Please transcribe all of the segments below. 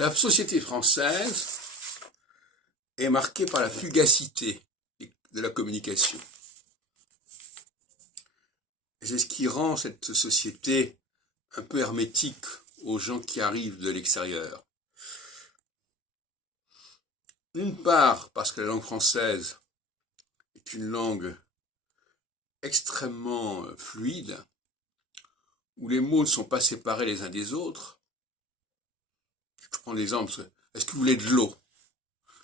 La société française est marquée par la fugacité de la communication. C'est ce qui rend cette société un peu hermétique aux gens qui arrivent de l'extérieur. D'une part, parce que la langue française est une langue extrêmement fluide, où les mots ne sont pas séparés les uns des autres. Je prends l'exemple, est-ce que vous voulez de l'eau?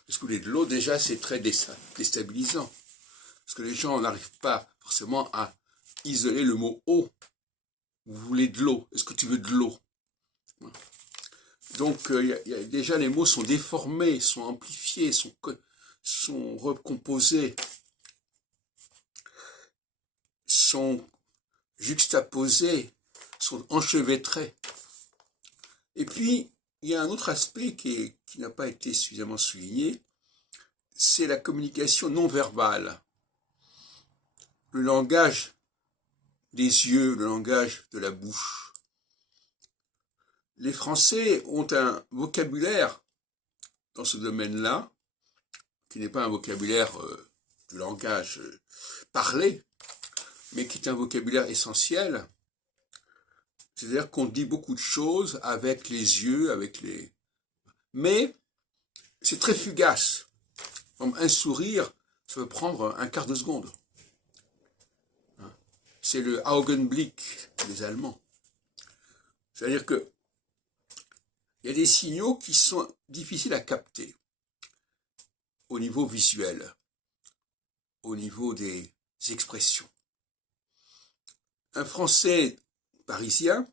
Est-ce que vous voulez de l'eau? Déjà, c'est très déstabilisant. Parce que les gens n'arrivent pas forcément à isoler le mot eau. Vous voulez de l'eau? Est-ce que tu veux de l'eau? Donc, déjà, les mots sont déformés, sont amplifiés, sont recomposés, sont juxtaposés, sont enchevêtrés. Et puis, il y a un autre aspect qui n'a pas été suffisamment souligné, c'est la communication non verbale. Le langage des yeux, le langage de la bouche. Les Français ont un vocabulaire dans ce domaine-là, qui n'est pas un vocabulaire du langage parlé, mais qui est un vocabulaire essentiel. C'est-à-dire qu'on dit beaucoup de choses avec les yeux, mais c'est très fugace. Un sourire, ça peut prendre un quart de seconde. C'est le Augenblick des Allemands. C'est-à-dire que il y a des signaux qui sont difficiles à capter au niveau visuel, au niveau des expressions. Un Français parisien,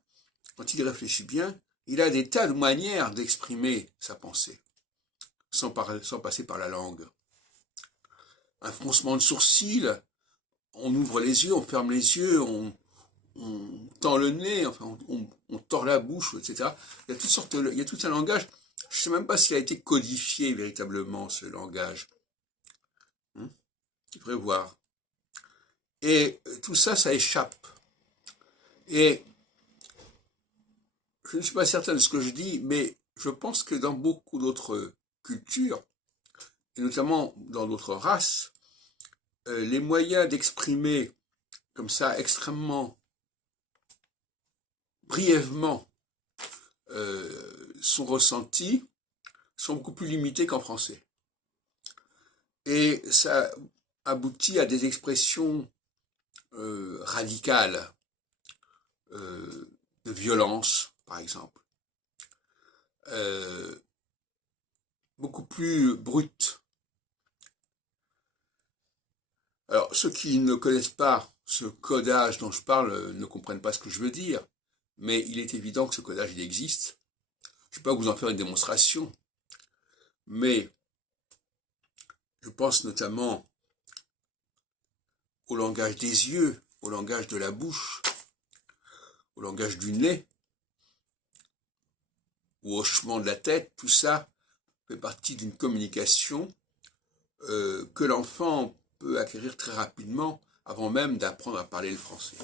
quand il réfléchit bien, il a des tas de manières d'exprimer sa pensée, sans passer par la langue. Un froncement de sourcils, on ouvre les yeux, on ferme les yeux, on tend le nez, enfin, on tord la bouche, etc. Il y a tout un langage. Je ne sais même pas s'il a été codifié véritablement, ce langage. Il faudrait voir. Et tout ça, ça échappe. Et je ne suis pas certain de ce que je dis, mais je pense que dans beaucoup d'autres cultures, et notamment dans d'autres races, les moyens d'exprimer comme ça extrêmement brièvement son ressenti sont beaucoup plus limités qu'en français. Et ça aboutit à des expressions radicales de violence, par exemple, beaucoup plus brutes. Alors, ceux qui ne connaissent pas ce codage dont je parle ne comprennent pas ce que je veux dire, mais il est évident que ce codage, il existe. Je ne vais pas vous en faire une démonstration, mais je pense notamment au langage des yeux, au langage de la bouche, au langage du nez, au hochement de la tête. Tout ça fait partie d'une communication que l'enfant peut acquérir très rapidement avant même d'apprendre à parler le français.